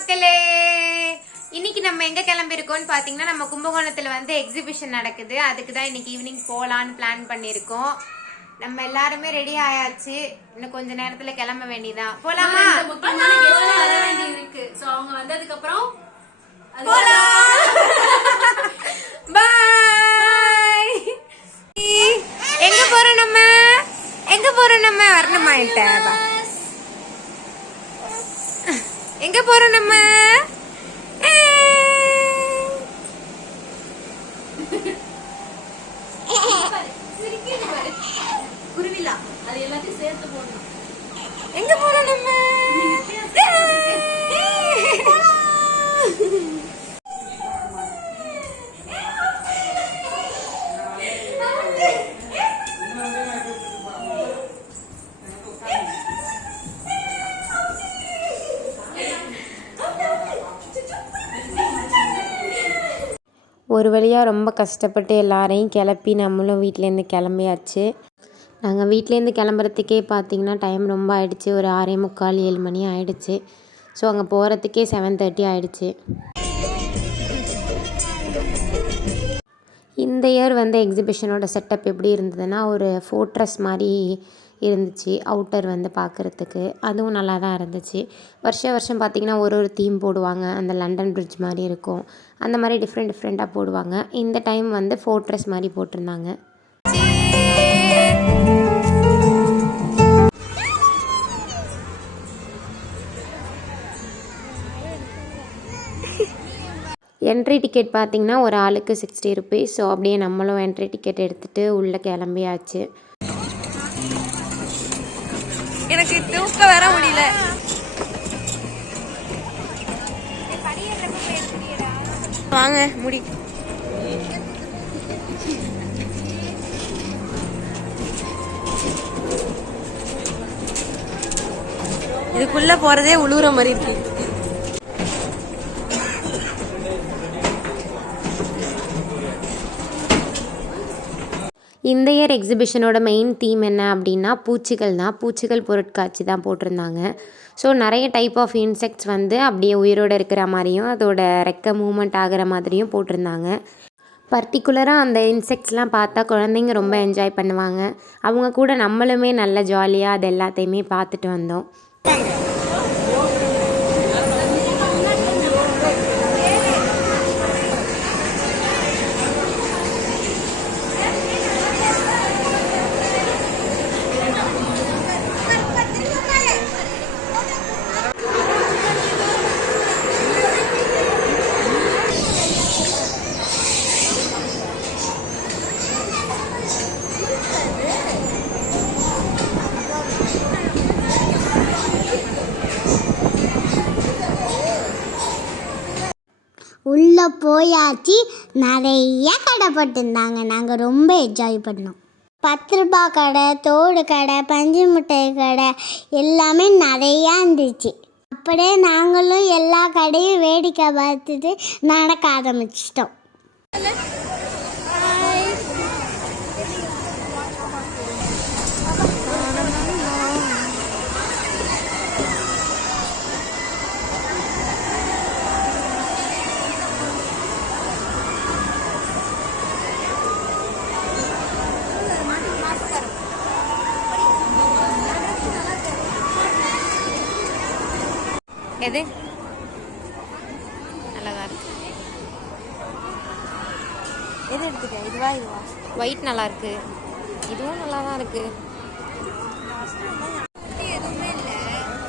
மக்களே இன்னைக்கு நம்ம எங்க கிளம்பியிருக்கோம்னு பாத்தீங்கன்னா நம்ம கும்பகோணத்துல வந்து எக்ஸிபிஷன் நடக்குது. அதுக்கு தான் இன்னைக்கு ஈவினிங் போலான்னு பிளான் பண்ணியிருக்கோம் நம்ம எல்லாருமே ரெடி ஆயாச்சு. இன்னும் கொஞ்ச நேரத்துல கிளம்ப வேண்டியதான் போலாமா? முக்கியமான வர வேண்டியது இருக்கு. சோ அவங்க வந்ததுக்கு அப்புறம் அது- பாய் எங்க போறோம் நம்ம? எங்க போறோம் நம்ம? வரணுமா என்கிட்ட? எங்க போறோம் நம்ம ஏய். குருவிலா அது எல்லாத்தையும் சேர்த்து போடணும் எங்க போறோம் நம்ம ஏய். ஒரு வழியாக ரொம்ப கஷ்டப்பட்டு எல்லாரையும் கிளப்பி நம்மளும் வீட்டிலேருந்து கிளம்பியாச்சு. நாங்கள் வீட்டிலேருந்து கிளம்புறதுக்கே பார்த்தீங்கன்னா டைம் ரொம்ப ஆயிடுச்சு. ஒரு ஆறே முக்கால் ஏழு மணி ஆயிடுச்சு. ஸோ அங்கே போகிறதுக்கே செவன் தேர்ட்டி ஆயிடுச்சு. இந்த இயர் வந்து எக்ஸிபிஷனோட செட்டப் எப்படி இருந்ததுன்னா ஒரு ஃபோர்ட்ரஸ் மாதிரி இருந்துச்சு அவுட்டர் வந்து பார்க்குறதுக்கு அதுவும் நல்லா தான் இருந்துச்சு. வருஷ வருஷம் பார்த்திங்கன்னா ஒரு ஒரு தீம் போடுவாங்க. அந்த லண்டன் பிரிட்ஜ் மாதிரி இருக்கும். அந்த மாதிரி டிஃப்ரெண்ட் டிஃப்ரெண்ட்டாக போடுவாங்க. இந்த டைம் வந்து ஃபோர்ட்ரஸ் மாதிரி போட்டிருந்தாங்க. என்ட்ரி டிக்கெட் பார்த்திங்கன்னா ஒரு ஆளுக்கு சிக்ஸ்டி ருபீஸ் ஸோ அப்படியே நம்மளும் என்ட்ரி டிக்கெட் எடுத்துகிட்டு உள்ளே கிளம்பியாச்சு. எனக்கு தூக்க வர முடியல. வாங்க முடி. இதுக்குள்ள போறதே உழுவுற மாதிரி இருக்கு. இந்த இயர் எக்ஸிபிஷனோட மெயின் தீம் என்ன அப்படின்னா பூச்சிகள் தான். பூச்சிகள் பொருட்காட்சி தான் போட்டிருந்தாங்க. ஸோ நிறைய டைப் ஆஃப் இன்செக்ட்ஸ் வந்து அப்படியே உயிரோடு இருக்கிற மாதிரியும் அதோட ரெக்க மூமெண்ட் ஆகிற மாதிரியும் போட்டிருந்தாங்க. பர்டிகுலராக அந்த இன்செக்ட்ஸ்லாம் பார்த்தா குழந்தைங்க ரொம்ப என்ஜாய் பண்ணுவாங்க. அவங்க கூட நம்மளுமே நல்ல ஜாலியாக அது எல்லாத்தையுமே பார்த்துட்டு வந்தோம். உள்ளே போயாச்சு. நிறைய கடை போட்டிருந்தாங்க. நாங்கள் ரொம்ப என்ஜாய் பண்ணோம். பத்து ரூபா கடை தோடு கடை பஞ்சு மிட்டாய் கடை எல்லாமே நிறையா இருந்துச்சு. அப்படியே நாங்களும் எல்லா கடையும் வேடிக்கை பார்த்துட்டு நடக்க ஆரம்பிச்சிட்டோம். எது? நல்லதா இருக்கு. எது எடுத்துக்க? இதுவா இதுவா? ஒயிட் நல்லா இருக்கு. இதுவும் நல்லா தான் இருக்கு.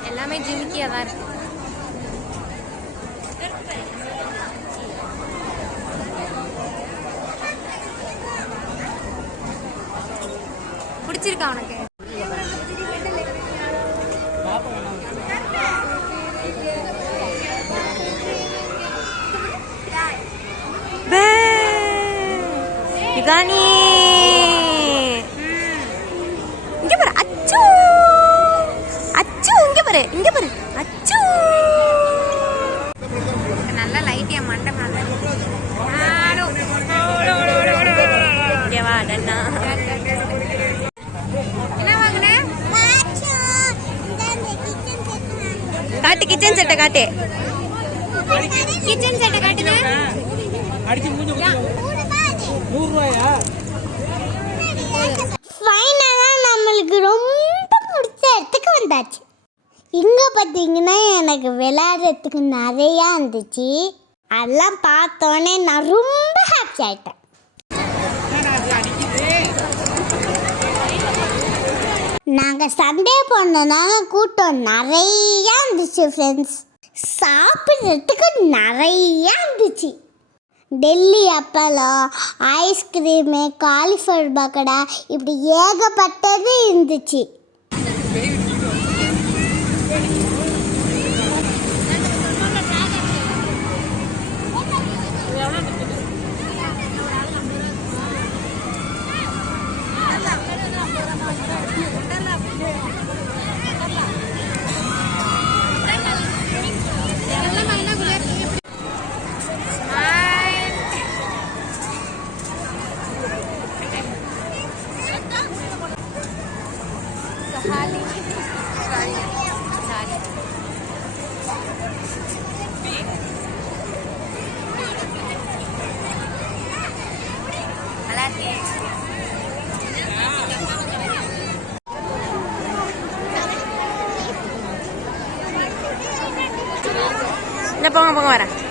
எல்லாமே ஜிமிக்கியாக தான் இருக்கு. பிடிச்சிருக்கா உனக்கு? இதானி இங்க பாரு அச்சு. அச்சு இங்க பாரு இங்க பாரு. அச்சு. நல்ல லைட் என் மண்டை மேல. காட்டு கிச்சன் செட்டை காட்டு கிச்சன் செட்டை காட்டுங்க அடிச்சு மூஞ்சி ஃபைனலாக நம்மளுக்கு ரொம்ப பிடிச்ச இடத்துக்கு வந்தாச்சு. இங்கே பார்த்தீங்கன்னா எனக்கு விளையாடுறதுக்கு நிறையா இருந்துச்சு. அதெல்லாம் பார்த்தோன்னே நான் ரொம்ப ஹாப்பி ஆயிட்டேன். நாங்கள் சண்டே போனதுனால கூட்டம் நிறையா இருந்துச்சு ஃப்ரெண்ட்ஸ் சாப்பிட்றதுக்கு நிறையா இருந்துச்சு. டெல்லி அப்பளம் ஐஸ்கிரீமு காலிஃபர் பக்கடா இப்படி ஏகப்பட்டது இருந்துச்சு. No pongan, pongan ahora.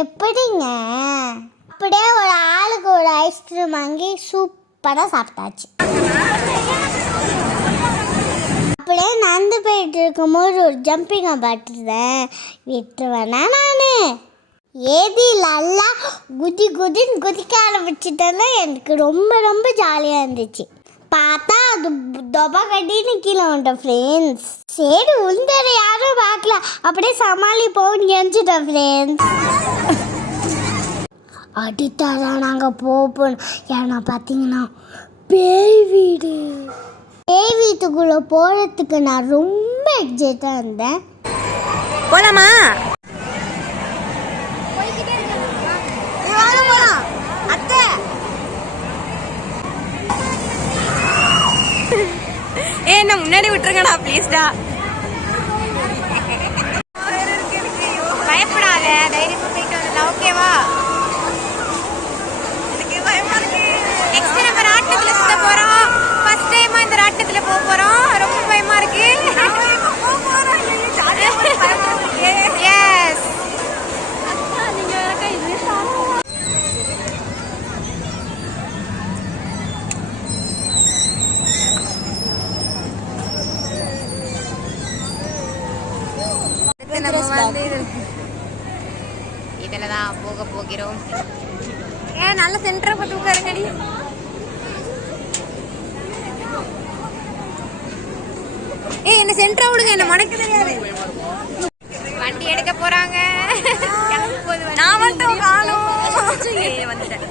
எப்படிங்க? அப்படியே ஒரு ஆளுக்கு ஒரு ஐஸ்கிரீம் வாங்கி சூப்பராக சாப்பிட்டாச்சு. அப்படியே நடந்து போயிட்டு இருக்கும்போது ஒரு ஜம்பிங் பார்த்துருந்தேன் விட்டுருவேனா நான்? ஏதி நல்லா குதி குதின்னு குதிக்க ஆரம்பிச்சிட்டேன்னா எனக்கு ரொம்ப ரொம்ப ஜாலியாக இருந்துச்சு. பார்த்தா அது தொபா கட்டின்னு கீழே வந்துட்டேன் ஃப்ரெண்ட்ஸ் சரி உந்தர யாரும் அப்படியே சமாளிப்போம் நினச்சிட்டேன் ஃப்ரெண்ட்ஸ் அடுத்ததான் நாங்கள் போகணும் ஏன்னா பார்த்தீங்கன்னா பேய் வீடு. பேய் வீட்டுக்குள்ளே போகிறதுக்கு நான் ரொம்ப எக்ஸைட்டாக இருந்தேன். போலாமா? ஏ என்ன முன்னாடி விட்டுருங்கடா ப்ளீஸ்டா பயப்படாத தைரியமா போயிட்டு வந்துடலாம் ஓகேவா எனக்கு பயமா இருக்கு நெக்ஸ்ட் நம்ம ராட்டினத்துல சுத்த போறோம் ஃபர்ஸ்ட் டைமா இந்த ராட்டினத்துல போக போறோம் ரொம்ப பயமா இருக்கு எஸ் நம்ம வந்து இதுல தான் போக போகிறோம். ஏ நல்ல சென்டரை போட்டு உட்காருங்கடி. ஏ என்ன சென்டரா விடுங்க என்ன மணக்க தெரியாது. வண்டி எடுக்க போறாங்க நான் மட்டும் காணும் வந்துட்டேன்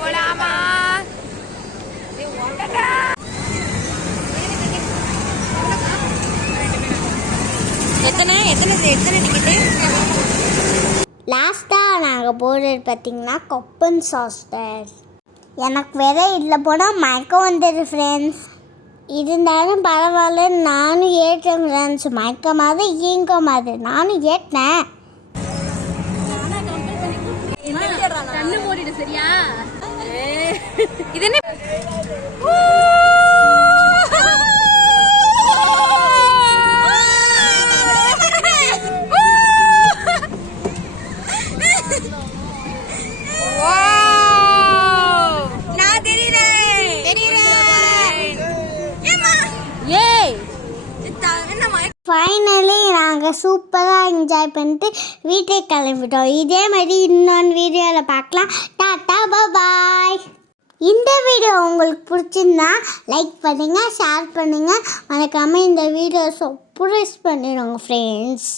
போலாமா எத்தனை எத்தனை எத்தனை டிக்கெட்டு லாஸ்ட்டாக நாங்கள் போடுறது பார்த்தீங்கன்னா கொப்பன் சாஸ்டர் எனக்கு வேற இதில் போனால் மயக்கம் வந்துடுது ஃப்ரெண்ட்ஸ் இருந்தாலும் பரவாயில்ல நானும் ஏற்றேன் ஃப்ரெண்ட்ஸ் மயக்கமாவது ஈங்கமாவது. நானும் ஏற்றினேன் கண்ணு மூடிடு சரியா? இது என்ன? ஃபைனலி நாங்கள் சூப்பராக என்ஜாய் பண்ணிட்டு வீட்டுக்கு கிளம்பிட்டோம். இதே மாதிரி இன்னொன்று வீடியோவில் பார்க்கலாம். டாட்டா பாய் இந்த வீடியோ உங்களுக்கு பிடிச்சிருந்தா லைக் பண்ணுங்கள் ஷேர் பண்ணுங்கள் மறக்காமல் இந்த வீடியோ சர்ப்ரைஸ் பண்ணிடுங்க ஃப்ரெண்ட்ஸ்